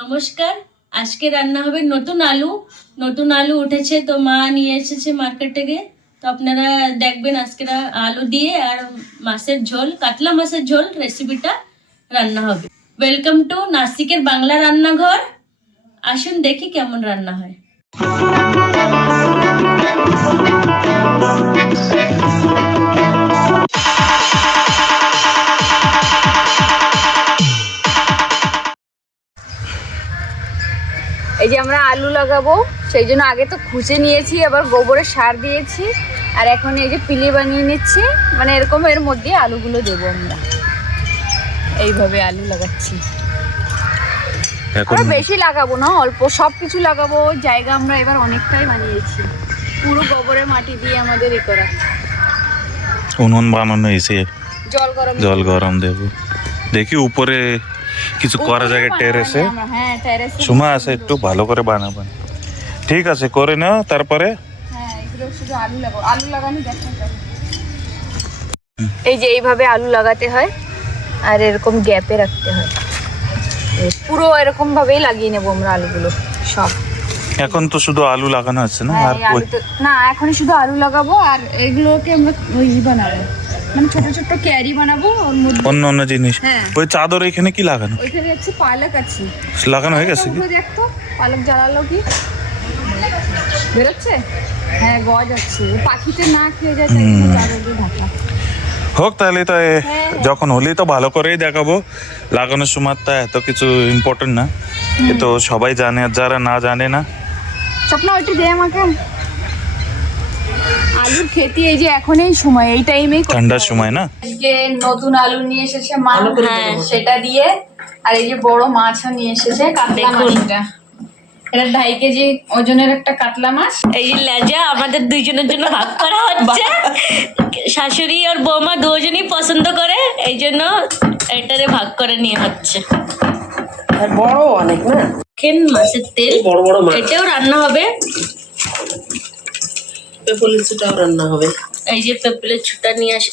নমস্কার। আজকে রান্না হবে নতুন আলু উঠেছে, তো মা নিয়ে এসেছে মার্কেট থেকে। তো আপনারা দেখবেন আজকে আলু দিয়ে আর মাছের ঝোল, কাতলা মাছের ঝোল রেসিপিটা রান্না হবে। ওয়েলকাম টু নাসিকের বাংলা রান্নাঘর। আসুন দেখি কেমন রান্না হয়। এই যে আমরা আলু লাগাবো, সেই জন্য আগে তো খুঁজে নিয়েছি, আবার গোবরের সার দিয়েছি, আর এখন এই যে পিলি বানিয়ে নিচ্ছি। মানে এরকম এর মধ্যে আলুগুলো দেবো আমরা। এইভাবে আলু লাগাচ্ছি। এখন বেশি লাগাবো না, অল্প সব কিছু লাগাবো। জায়গা আমরা এবার অনেকটাই বানিয়েছি, পুরো গোবরের মাটি দিয়ে আমাদের এ করা। উনুন বানানো এসে জল গরম দেবো। দেখি উপরে কিছু করা যায় টেরেসে। হ্যাঁ, টেরেসে সময় আছে, একটু ভালো করে বানাবেন। ঠিক আছে, করে নাও। তারপরে হ্যাঁ, এগুলো শুধু আলু লাগাবো। আলু লাগানো দেখেন, এই যে এইভাবে আলু লাগাতে হয়, আর এরকম গ্যাপে রাখতে হয়। পুরো এরকম ভাবেই লাগিয়ে নেবো আমরা আলুগুলো সব। এখন তো শুধু আলু লাগানো আছে না? আর না, এখনই শুধু আলু লাগাবো, আর এগুলোকে আমরা ওই বানাবো, মানে ছোট ছোট ক্যারি বানাবো, ওর মধ্যে অন্য জিনিস। ওই চাদর এখানে কি লাগানো? ওইখানে হচ্ছে পালক আছে, লাগানো হয়ে গেছে কি? দেখতো পালক জ্বালালো কি বেরোচ্ছে? হ্যাঁ, গজ আছে, পাখিতে না খেয়ে যায়, তাই জন্য চাদর দিয়ে ঢাকা হোক। তাহলে তো যখন হলেই তো ভালো করেই দেখাবো। লাগানোর সময় তা এত কিছু ইম্পর্টেন্ট না, এ তো সবাই জানে, আর যারা না জানে না। স্বপ্ন ওইটা দে আমাকে। আলুর খেতে এই যে এখন এই সময়, এই টাইমেই ঠান্ডার সময় না। আজকে নতুন আলু নিয়ে এসেছে মা, হ্যাঁ সেটা দিয়ে। আর এই যে বড় মাছও নিয়ে এসেছে, কাতলা মাছটা। এটা 2.5 কেজি ওজনের একটা কাতলা মাছ। এই যে লেজা আমাদের দুইজনের জন্য ভাগ করা হচ্ছে। শাশুড়ি আর বৌমা দুজনই পছন্দ করে, এই জন্য এটারে ভাগ করে নিয়ে হচ্ছে। বড় অনেক না, মাছের তেল বড় বড় মাছ, এটাও রান্না হবে। পেপলের ছুটাও রান্না হবে। এই যে পেপলের ছুটা নিয়ে আসে,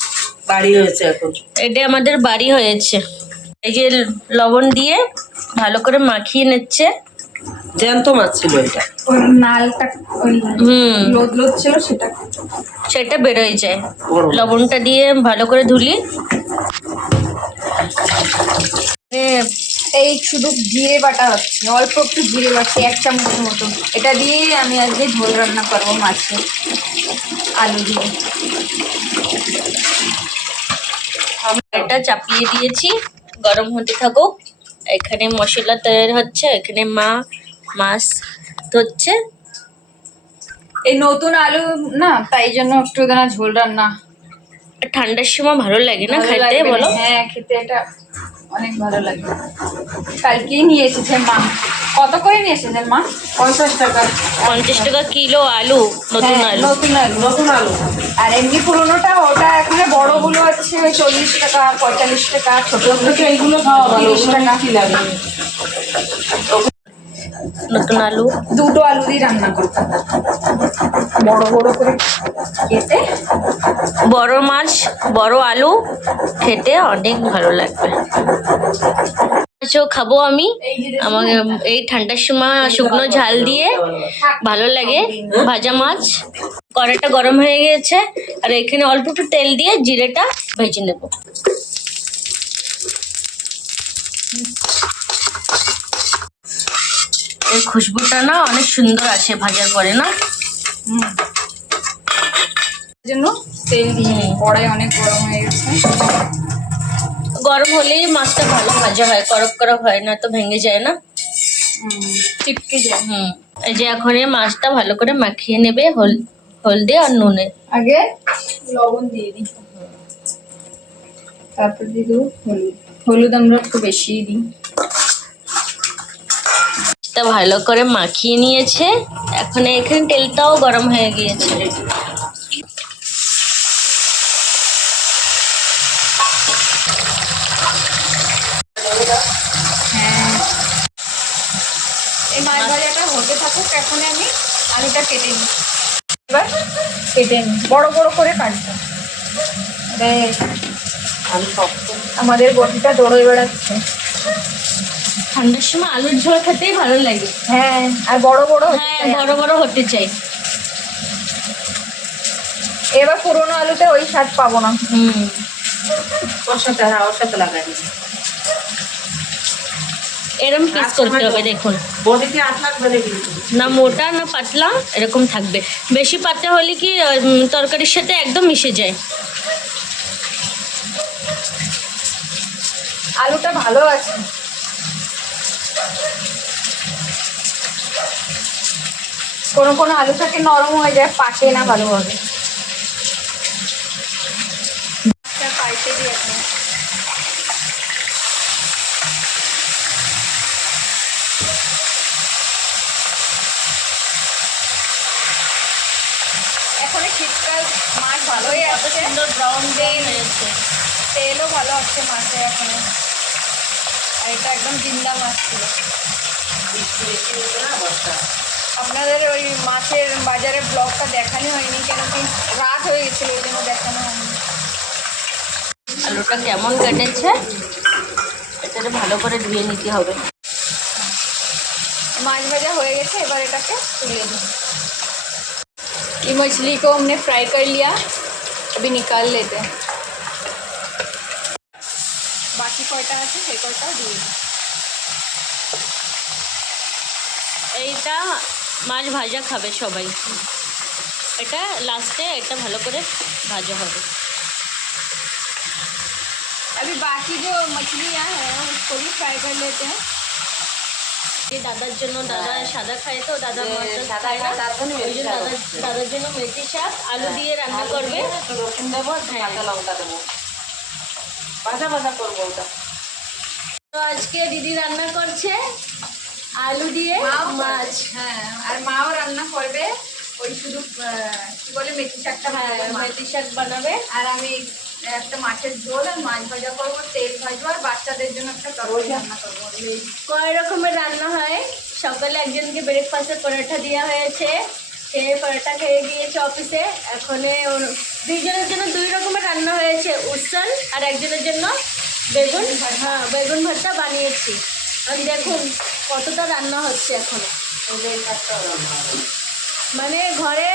বাড়ি হয়েছে এখন। এটা আমাদের বাড়ি হয়েছে। এই যে লবণ দিয়ে ভালো করে মাখিয়ে নিচ্ছে। জ্যান্ত মাছ ছিল এটা, ওই নালটা লোদ লোদ ছিল, সেটা বেরোয় যায়। লবণটা দিয়ে ভালো করে ধুলি। এই শুধু জিরে বাটা হচ্ছে, অল্প একটু জিরে বাটি, 1 চামচের মতো। এটা দিয়ে আমি আজকে ঝোল রান্না করবো মাছের, আলু দিয়ে। এটা চাপিয়ে দিয়েছি, গরম হতে থাকুক। এখানে মশলা তৈরি হচ্ছে, এখানে মা মাছ ধরছে। এই নতুন আলু না, তাই জন্য একটু ঝোল রান্না। ঠান্ডার সময় ভালো লাগে না খেতে, বলো? হ্যাঁ, খেতে এটা অনেক ভালো লাগে। কালকেই নিয়ে এসেছে মা। কত করে নিয়ে এসেছেন মা? 50 টাকা। 50 টাকা কিলো আলু, নতুন আলু। নতুন আলু। আর এমনি পুরোনোটা, ওটা এখানে বড়গুলো আছে ওই 40 টাকা, 45 টাকা। ছোট এইগুলো 30 টাকা কি লাগে। নতুন আলু, দুটো আলু দিয়ে রান্না করতে, বড় বড় করে কেটে। বড় মাছ বড় আলু খেতে অনেক ভালো লাগবে। খাবো আমি। আমাকে এই ঠান্ডার সময় শুকনো ঝাল দিয়ে ভালো লাগে ভাজা মাছ। কড়াইটা গরম হয়ে গেছে, আর এখানে অল্প একটু তেল দিয়ে জিরেটা ভেজে নেব। এই খুশবুটা না অনেক সুন্দর আসে ভাজার পরে, না? জন্য তেল দিয়ে কড়াই অনেক গরম হয়ে গেছে। গরম হলেই মাছটা ভালো ভাজা হয়, করপ হয় না তো ভেঙে যায় না, চিপকে যায়। এই যে এখন এই মাছটা ভালো করে মাখিয়ে নেবে হলদে আর নুনে। আগে লবণ দিয়ে দিই, তারপর দিয়ে দেবো হলুদ আমরা একটু বেশি দিই। ভালো করে মাখিয়ে নিয়েছে, এখন এখানে তেলটাও গরম হয়ে গিয়েছে। এই মাছ ভাজাটা হতে থাকুক, এখন আমি আলুটা কেটে নিই। এবার কেটে নিই, বড় বড় করে কাটবো। আলু শক্ত, আমাদের গটিটা দৌড়ে বেড়াচ্ছে। ঠান্ডার সময় আলুর ঝোল খেতেই ভালো লাগে। হ্যাঁ, আর বড় বড় হ্যাঁ, বড় বড় হতে চাই। এবার পুরোনো আলুতে ওই স্বাদ পাবো না। ওর সাথে ওর সাথে লাগাই দিবি। এরকম পিস করতে হবে দেখুন, বডিতে আট লাগবে নাকি? না মোটা না পাতলা, এরকম থাকবে। বেশি পাতলা হলে কি তরকারির সাথে একদম মিশে যায়। আলুটা ভালো আছে। কোনো কোনো আলু থাকে নরম হয়ে যায়, পাকে না ভালোভাবে। পাল্টে দিই এখন। এখন শীতকাল, মাছ ভালোই আছে, সুন্দর ব্রাউন হয়েছে। তেলও ভালো আছে মাছে এখন। আর এটা একদম জিন্দা মাছ ছিল। বৃষ্টি বেশি হয়েছে না বর্ষা। আপনাদের ওই মাছের বাজারে ব্লগটা দেখানো হয়নি, কেন কি রাত হয়ে গেছিল, ওই জন্য দেখানো হয়নি। আলুটা কেমন কেটেছে এটাকে ভালো করে ধুয়ে নিতে হবে। माछ भाजा हो गए, एबार एटाके तुले दी। ये मछली को हमने फ्राई कर लिया, अभी निकाल लेते हैं। बाकी कयटा আছে সেই কয়টা দিয়ে দিই। এইটা মাছ ভাজা খাবে সবাই, এটা লাস্টে এটা ভালো করে ভাজা হবে। अभी बाकी जो मछलियाँ हैं उसको भी फ्राई कर लेते हैं। এই দাদার জন্য, দাদা সাদা খায় তো, দাদা মাছ সাদা খায় না, খায়, তার জন্য ওই মেথি জন্য শাক দাদার হচ্ছে। দাদার জন্য মেথি শাক আলু দিয়ে রান্না করবে। একটু রসুন দেবো, একটু কাঁচা লঙ্কা দেবো, ভাজা ভাজা করবো ওটা। তো আজকে দিদি রান্না করছে আলু দিয়ে মাছ। হ্যাঁ, আর মাও রান্না করবে, ওই শুধু কি বলে মেথি শাকটা বানাবে, মেথি শাক বানাবে। আর আমি একটা মাছের ঝোল আর মাছ ভাজা করবো, তেল ভাজবো, আর বাচ্চাদের জন্য একটা তরকারি রান্না করবো। কয় রকমের রান্না হয়। সকালে একজনকে ব্রেকফাস্টে পরোটা দেওয়া হয়েছে, সে পরোটা খেয়ে গিয়েছে অফিসে। এখন দুইজনের জন্য দুই রকমের রান্না হয়েছে, উৎসল আর একজনের জন্য বেগুন। হ্যাঁ, বেগুন ভর্তা বানিয়েছি। আর দেখুন কতটা রান্না হচ্ছে এখনো। ওদের শাকটাও রান্না হবে। মানে ঘরে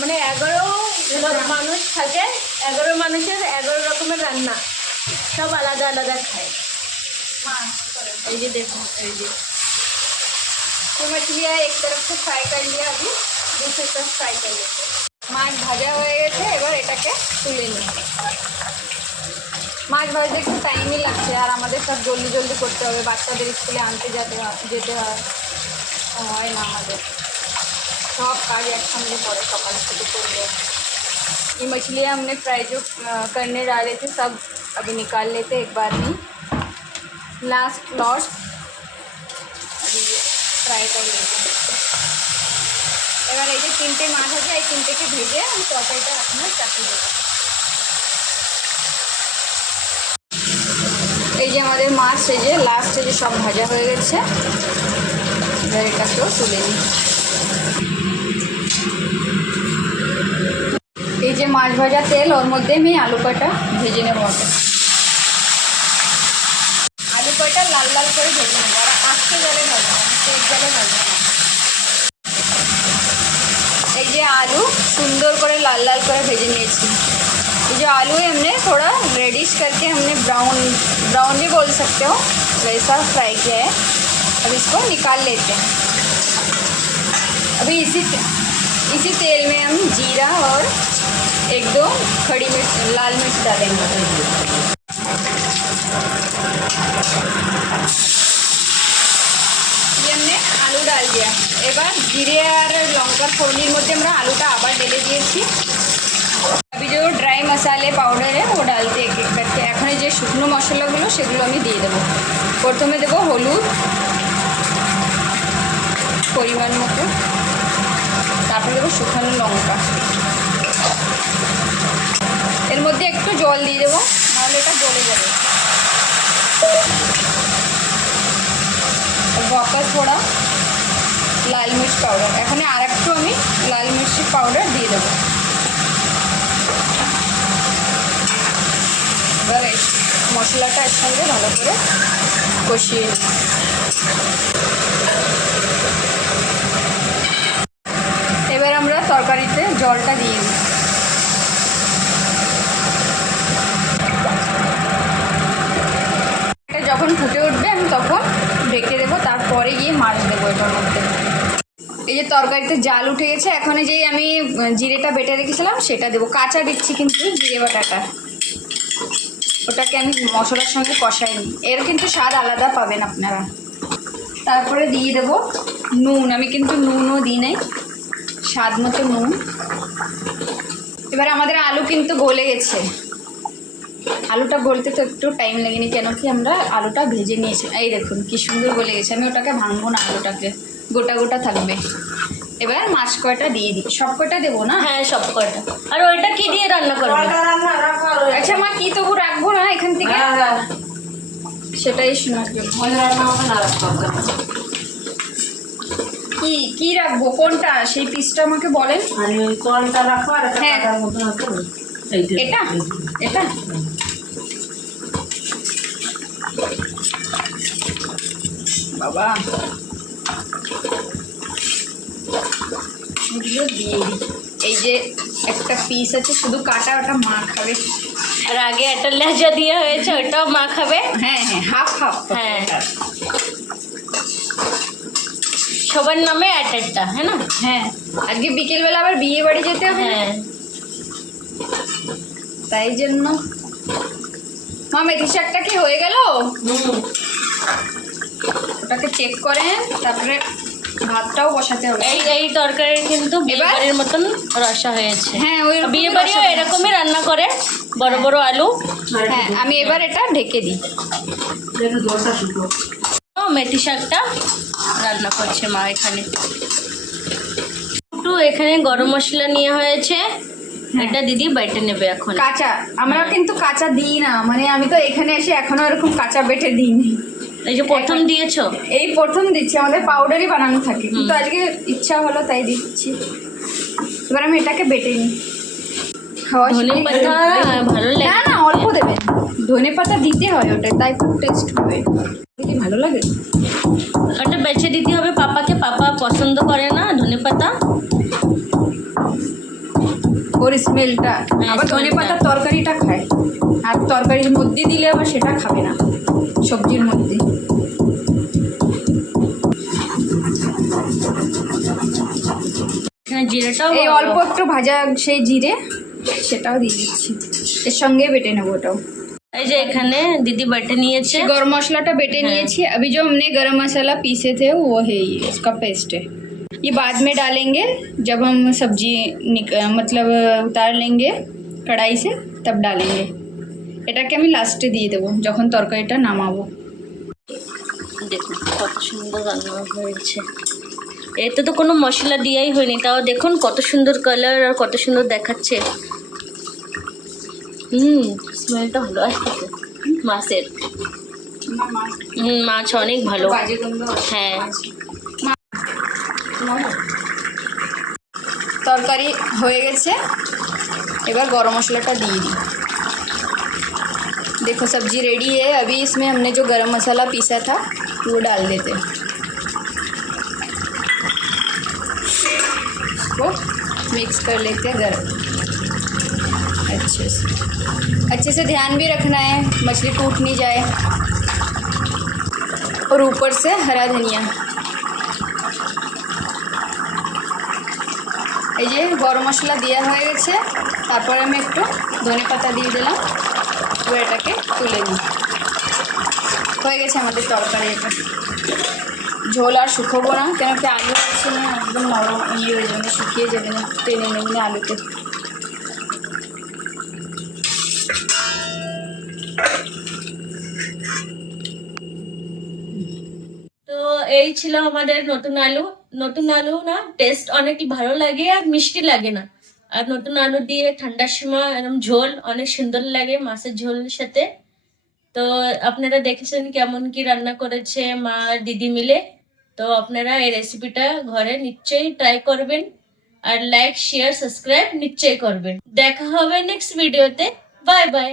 মানে 11 মানুষ থাকে, 11 মানুষের 11 রকমের রান্না, সব আলাদা আলাদা খায়। এই যে দেখুন, এই যে तो मछलियाँ एक तरफ से फ्राई कर लिया, अभी दूसरी तरफ फ्राई कर लेते हैं। মাছ ভাজা হয়ে গেছে, এবার এটাকে তুলে নিই। মাছ ভাজতে একটু টাইমই লাগছে, আর আমাদের সব জলদি জলদি করতে হবে, বাচ্চাদের স্কুলে আনতে যেতে হয় না আমাদের, সব কাজ একসঙ্গে পড়ে, সকাল থেকে করবে। ये मछलियाँ हमने फ्राई जो करने डाले थे सब अभी निकाल लेते एक बार में, लास्ट अभी फ्राई कर लेते हैं। এবার এই যে তিনটে মাছ আছে, এই তিনটেকে ভেজে আমি তরকারিটা আপনার চাপিয়ে দেবো। এই যে আমাদের মাছ, এই যে লাস্টে যে সব ভাজা হয়ে গেছে, এবার এটাকেও তুলে নিই। এই যে মাছ ভাজা তেল, ওর মধ্যে আমি আলু কয়টা ভেজে নেবো। আলু কয়টা লাল লাল করে ভেজে নেবো, আর আস্তে জলে ভাজবো, তেল জলে ভাজবো না। এই যে आलू सुंदर করে लाल लाल করে ভেজে নিয়েছি। ये जो आलू है हमने थोड़ा रेडिश करके हमने ब्राउन भी बोल सकते हो, वैसा फ्राई किया है। अब इसको निकाल लेते हैं। अभी इसी तेल में हम जीरा और एक दो खड़ी मिर्च, लाल मिर्च डालेंगे। ये हमने आलू डाल दिया। এবার জিরে আর লঙ্কার ফোড়নির মধ্যে আমরা আলুটা আবার ঢেলে দিয়েছি। अभी जो ड्राई मसाले पाउडर है वो डालते एक एक करके। এখন যে শুকনো মশলাগুলো সেগুলো আমি দিয়ে দেবো। প্রথমে দেবো হলুদ পরিমাণ মতো, তারপরে দেবো শুকনো লঙ্কা, এর মধ্যে একটু জল দিয়ে দেবো, নাহলে এটা জ্বলে যাবে। বকা থোড়া লাল মির্চ পাউডার, এখানে আর একটু আমি লাল মির্চের পাউডার দিয়ে দেবো। এবার মশলাটা এর সঙ্গে ভালো করে কষিয়ে নিই। এবার আমরা তরকারিতে জলটা দিয়ে দিই। এটা যখন ফুটে উঠবে আমি তখন ঢেকে দেবো, তারপরে গিয়ে মাছ দেবো এটার মধ্যে। এই যে তরকারিতে জাল উঠে গেছে, এখন এই যে আমি জিরেটা বেটে রেখেছিলাম সেটা দেবো। কাঁচা দিচ্ছি কিন্তু জিরে বাটাটা, ওটাকে আমি মশলার সঙ্গে কষাই নিই, এর কিন্তু স্বাদ আলাদা পাবেন আপনারা। তারপরে দিয়ে দেবো নুন, আমি কিন্তু নুনও দিই নাই, স্বাদ মতো নুন। এবার আমাদের আলু কিন্তু গলে গেছে, আলুটা গলতে তো একটু টাইম লাগেনি, কেন কি আমরা আলুটা ভেজে নিয়েছি। এই দেখুন কি সুন্দর গলে গেছে, আমি ওটাকে ভাঙবো না, আলুটাকে গোটা গোটা থাকবে। এবার মাছ কয়টা দিয়ে দিই, সব কয়টা দেবো না? হ্যাঁ সব কয়টা। আর ওইটা কি দিয়ে রান্না করবে? আচ্ছা মা, কি তবু রাখবো না এখান থেকে, সেটাই শোনার জন্য। কি কি রাখবো, কোনটা, সেই পিসটা আমাকে বলেন। হ্যাঁ এটা এটা বাবা, এগুলো দিয়ে দিই। এই যে একটা পিস আছে শুধু কাটা, ওটা মা খাবে। আর আগে একটা লেজা দিয়ে হয়েছে, ওটাও মা খাবে। হ্যাঁ হ্যাঁ, হাফ হাফ। হ্যাঁ সবার নামে একটা, হ্যাঁ না? হ্যাঁ, আজকে বিকেলবেলা আবার বিয়ে বাড়ি যেতে হবে, হ্যাঁ তাই জন্য। মা মেথি শাকটা কি হয়ে গেল? ওটাকে চেক করেন, তারপরে ভাতটাও বসাতে হবে। এই তরকারির কিন্তু বিয়ে এবার? বাড়ির মতন রসা হয়েছে। হ্যাঁ, ওই বিয়ে বাড়িও এরকমই রান্না করে, বড় বড় আলু। হ্যাঁ, আমি এবার এটা ঢেকে দিই। মেথি শাকটা রান্না করছে মা এখানে। একটু এখানে গরম মশলা নিয়ে হয়েছে, এটা দিদি বেটে নেবে এখন। কাঁচা আমরা কিন্তু কাঁচা দিই না, মানে আমি তো এখানে এসে এখনো এরকম কাঁচা বেটে দিইনি। এই যে প্রথম দিয়েছো, এই প্রথম দিচ্ছি, আমাদের পাউডারই বানানো থাকে, কিন্তু আজকে ইচ্ছা হলো তাই দিচ্ছি। এবার আমি এটাকে বেটে নিই। খাওয়া ধনে শিখে পাতা গেলে- ভালো না লাগে। না, অল্প দেবেন, ধনে পাতা দিতে হয় ওটা, তাই খুব টেস্ট হবে। দেখি ভালো লাগে। ওটা বেছে দিতে হবে পাপাকে, পাপা পছন্দ করে না ধনে পাতা। ওর স্মেলটা, হ্যাঁ, আবার ধনে স্মেলটা। পাতার তরকারিটা খায়, আর তরকারির মধ্যে দিলে আবার সেটা খাবে না, সবজির মধ্যে। এখানে জিরেটাও এই অল্প একটু ভাজা সেই জিরে, সেটাও দিয়ে দিচ্ছি, এর সঙ্গে বেটে নেবো ওটাও। এই যে এখানে দিদি বেটে নিয়েছে। गरम मसाला बेटे हाँ। नहीं है। अभी जो हमने गरम मसाला पीसे थे वो है ये, इसका पेस्ट है। ये बाद में डालेंगे जब हम सब्जी मतलब उतार लेंगे कढ़ाई से, तब डालेंगे। এটাকে আমি লাস্টে দিয়ে দেবো যখন তরকারিটা নামাবো। দেখুন কত সুন্দর রান্না হয়েছে। এতে তো কোনো মশলা দিয়াই হয়নি, তাও দেখুন কত সুন্দর কালার আর কত সুন্দর দেখাচ্ছে। স্মেলটা ভালো আসছে মাছের। মাছ অনেক ভালো। বাজে গন্ধ আসছে। হ্যাঁ তরকারি হয়ে গেছে, এবার গরম মশলাটা দিয়ে দিই। देखो सब्जी रेडी है। अभी इसमें हमने जो गरम मसाला पीसा था वो डाल देते हैं। इसको मिक्स कर लेते हैं गरम अच्छे से ध्यान भी रखना है मछली टूट नहीं जाए। और ऊपर से हरा धनिया। এই যে গরম মশলা দেওয়া হয়ে গেছে, তারপরে আমি একটু ধনে পাতা দিয়ে দিলাম, এবার এটাকে তুলে নিই। হয়ে গেছে আমাদের তরকারি। এটা ঝোল আর শুকোবো না, কেন কি আলু আছে না, একদম নরম হয়ে যাবে, শুকিয়ে যাবে না, টেনে নেবে না আলুতে। তো এই ছিল আমাদের নতুন আলু। নতুন আলু না টেস্ট অনেক ভালো লাগে আর মিষ্টি লাগে না। আর নতুন আলু দিয়ে ঠান্ডার সময় এরকম ঝোল অনেক সুন্দর লাগে মাছের ঝোলের সাথে। তো আপনারা দেখেছেন কেমন কি রান্না করেছে মা আর দিদি মিলে। তো আপনারা এই রেসিপিটা ঘরে নিশ্চয়ই ট্রাই করবেন আর লাইক শেয়ার সাবস্ক্রাইব নিশ্চয়ই করবেন। দেখা হবে নেক্সট ভিডিওতে। Bye bye.